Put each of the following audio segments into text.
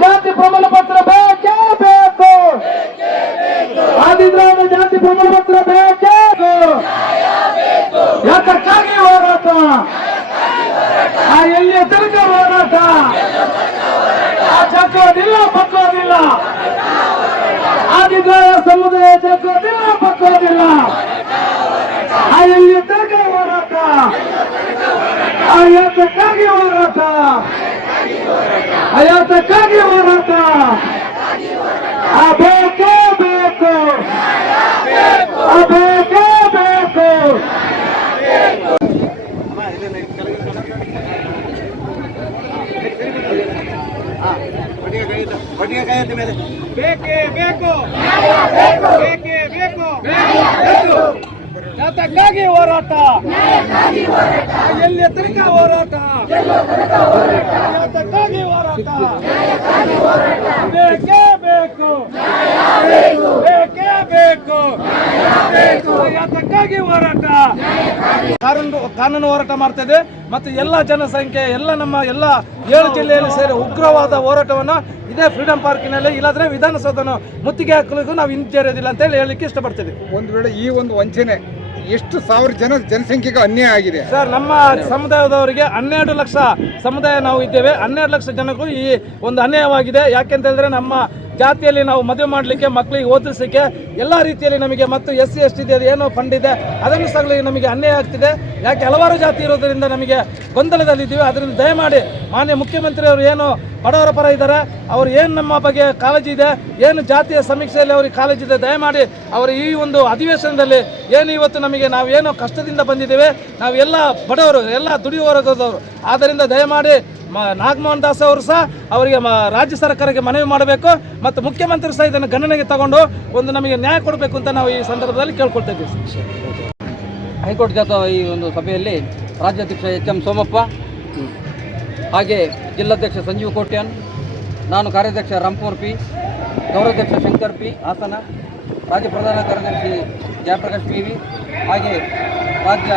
ಜಾತಿ ಪ್ರಮಾಣ ಪತ್ರ ಬೇಕೇ ಬೇಕು ಆದಿದ್ರಾಮ ಜಾತಿ ಪ್ರಮಾಣ ಪತ್ರ ಬೇಕೇ ಬೇಕು ಯಾತಕ್ಕಾಗಿ ಹೋರಾಟ ಆ ಎಲ್ಲಿಯ ತನಕ ಹೋರಾಟ ಆ ಚಕ್ಕೋದಿಲ್ಲ ಪಕ್ಕೋದಿಲ್ಲ ಆದಿದ್ರಾಮ ಸಮುದಾಯ ಚಕ್ಕೋದಿಲ್ಲ ಪಕ್ಕೋದಿಲ್ಲ ಆ ಎಲ್ಲಿಯ ತನಕ ಹೋರಾಟ ಆ ಆ ಯಾತಕ್ಕಾಗಿ ಹೋರಾಟ ಆ ಬೇಕೇ ಬೇಕು. ಆ ಬೇಕೇ ಬೇಕು. ಬೇಕೇ ಬೇಕು. ಯಾತಕ್ಕಾಗಿ ಹೋರಾಟ. ಎಲ್ಲಿ ತನಕ ಹೋರಾಟ. ಯಾತಕ್ಕಾಗಿ ಹೋರಾಟ. ಬೇಕೇ ಬೇಕು. ಬೇಕೇ ಬೇಕು. ಹೋರಾಟ. ಕಾನೂನು ಕಾನೂನು ಹೋರಾಟ ಮಾಡ್ತಾ ಇದೆ. ಮತ್ತು ಎಲ್ಲ ಜನಸಂಖ್ಯೆ, ಎಲ್ಲ ನಮ್ಮ ಎಲ್ಲ ಏಳು ಜಿಲ್ಲೆಯಲ್ಲಿ ಸೇರಿ ಉಗ್ರವಾದ ಹೋರಾಟವನ್ನು ಇದೇ ಫ್ರೀಡಂ ಪಾರ್ಕಿನಲ್ಲಿ ಇಲ್ಲಾದ್ರೆ ವಿಧಾನಸೌಧನ ಮುತ್ತಿಗೆ ಹಾಕಲಿಕ್ಕೂ ನಾವು ಹಿಂಜರಿಯೋದಿಲ್ಲ ಅಂತ ಹೇಳಿ ಹೇಳಲಿಕ್ಕೆ ಇಷ್ಟಪಡ್ತೀವಿ ಒಂದು ವೇಳೆ ಈ ಒಂದು ವಂಚನೆ ಎಷ್ಟು ಸಾವಿರ ಜನ ಜನಸಂಖ್ಯೆಗೆ ಅನ್ಯಾಯ ಆಗಿದೆ. ಸರ್, ನಮ್ಮ ಸಮುದಾಯದವರಿಗೆ ಹನ್ನೆರಡು ಲಕ್ಷ ಸಮುದಾಯ ನಾವು ಇದ್ದೇವೆ. ಹನ್ನೆರಡು ಲಕ್ಷ ಜನಕ್ಕೂ ಈ ಒಂದು ಅನ್ಯಾಯವಾಗಿದೆ. ಯಾಕೆಂತ ಹೇಳಿದ್ರೆ ನಮ್ಮ ಜಾತಿಯಲ್ಲಿ ನಾವು ಮದುವೆ ಮಾಡಲಿಕ್ಕೆ ಮಕ್ಕಳಿಗೆ ಓದಿಸಲಿಕ್ಕೆ ಎಲ್ಲ ರೀತಿಯಲ್ಲಿ ನಮಗೆ ಮತ್ತು ಎಸ್ ಸಿ, ಎಸ್ ಟಿ ಇದೆ, ಏನೋ ಫಂಡ್ ಇದೆ. ಅದನ್ನು ಸಹ ನಮಗೆ ಅನ್ಯಾಯ ಆಗ್ತಿದೆ. ಯಾಕೆ ಹಲವಾರು ಜಾತಿ ಇರೋದರಿಂದ ನಮಗೆ ಗೊಂದಲದಲ್ಲಿದ್ದೀವಿ ಅದರಿಂದ ದಯಮಾಡಿ ಮಾನ್ಯ ಮುಖ್ಯಮಂತ್ರಿಯವರು ಏನು ಬಡವರ ಪರ ಇದ್ದಾರೆ. ಅವರು ಏನು ನಮ್ಮ ಬಗ್ಗೆ ಕಾಳಜಿ ಇದೆ, ಏನು ಜಾತಿಯ ಸಮೀಕ್ಷೆಯಲ್ಲಿ ಅವ್ರಿಗೆ ಕಾಳಜಿ ಇದೆ, ದಯಮಾಡಿ ಅವರು ಈ ಒಂದು ಅಧಿವೇಶನದಲ್ಲಿ ಏನು ಇವತ್ತು ನಮಗೆ ನಾವು ಏನೋ ಕಷ್ಟದಿಂದ ಬಂದಿದ್ದೇವೆ. ನಾವು ಎಲ್ಲ ಬಡವರು, ಎಲ್ಲ ದುಡಿಯುವ ವರ್ಗದವರು ಆದ್ದರಿಂದ ದಯಮಾಡಿ ಮ, ನಾಗಮೋಹನ್ ದಾಸ್ ಅವರು ಸಹ ಅವರಿಗೆ ರಾಜ್ಯ ಸರ್ಕಾರಕ್ಕೆ ಮನವಿ ಮಾಡಬೇಕು ಮತ್ತು ಮುಖ್ಯಮಂತ್ರಿ ಸಹ ಇದನ್ನು ಗಣನೆಗೆ ತಗೊಂಡು ಒಂದು ನಮಗೆ ನ್ಯಾಯ ಕೊಡಬೇಕು ಅಂತ ನಾವು ಈ ಸಂದರ್ಭದಲ್ಲಿ ಕೇಳ್ಕೊಳ್ತಾ ಹೈಕೋರ್ಟ್ ಜಾತ ಈ ಒಂದು ಸಭೆಯಲ್ಲಿ ರಾಜ್ಯಾಧ್ಯಕ್ಷ ಎಚ್ ಎಂ ಸೋಮಪ್ಪ, ಹಾಗೆ ಜಿಲ್ಲಾಧ್ಯಕ್ಷ ಸಂಜೀವ್ ಕೋಟ್ಯಾನ್, ನಾನು ಕಾರ್ಯಾಧ್ಯಕ್ಷ ರಾಮ್ಕುಮಾರ್ ಪಿ ಗೌರವಾಧ್ಯಕ್ಷ ಶಂಕರ್ ಪಿ, ಹಾಸನ, ರಾಜ್ಯ ಪ್ರಧಾನ ಕಾರ್ಯದರ್ಶಿ ಜಯಪ್ರಕಾಶ್ ಪಿ ವಿ, ಹಾಗೆ ರಾಜ್ಯ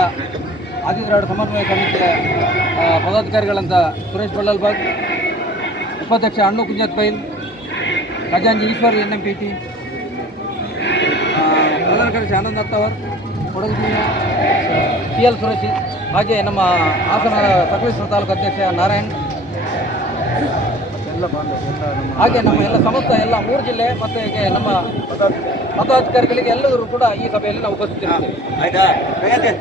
ಆದಿದ್ರಾಡ ಸಮನ್ವಯ ಸಮಿತಿಯ ಪದಾಧಿಕಾರಿಗಳಂತ ಸುರೇಶ್ ಬಳ್ಳಲ್ಬಾಗ್ ಉಪಾಧ್ಯಕ್ಷ Annu Kunjath Pail ಖಜಾಂಜಿ Eshwar N M P T ಪ್ರಧಾನ ಕಾರ್ಯದರ್ಶಿ ಆನಂದ್ ಅತ್ತವರ್ ಕೊಡಗು ಜಿಲ್ಲೆ ಪಿ ಎಲ್ ಸುರೇಶ್, ಹಾಗೆ ನಮ್ಮ ಹಾಸನ ಸಕಲೇಶ್ವರ ತಾಲೂಕು ಅಧ್ಯಕ್ಷ ನಾರಾಯಣ್. ಹಾಗೆ ನಮ್ಮ ಎಲ್ಲ ಸಮಸ್ತ ಎಲ್ಲ ಮೂರು ಜಿಲ್ಲೆ ಮತ್ತು ನಮ್ಮ ಪದಾಧಿಕಾರಿಗಳಿಗೆ ಎಲ್ಲರೂ ಕೂಡ ಈ ಸಭೆಯಲ್ಲಿ ನಾವು ಉಪಸ್ಥಿತರಿದ್ದೇವೆ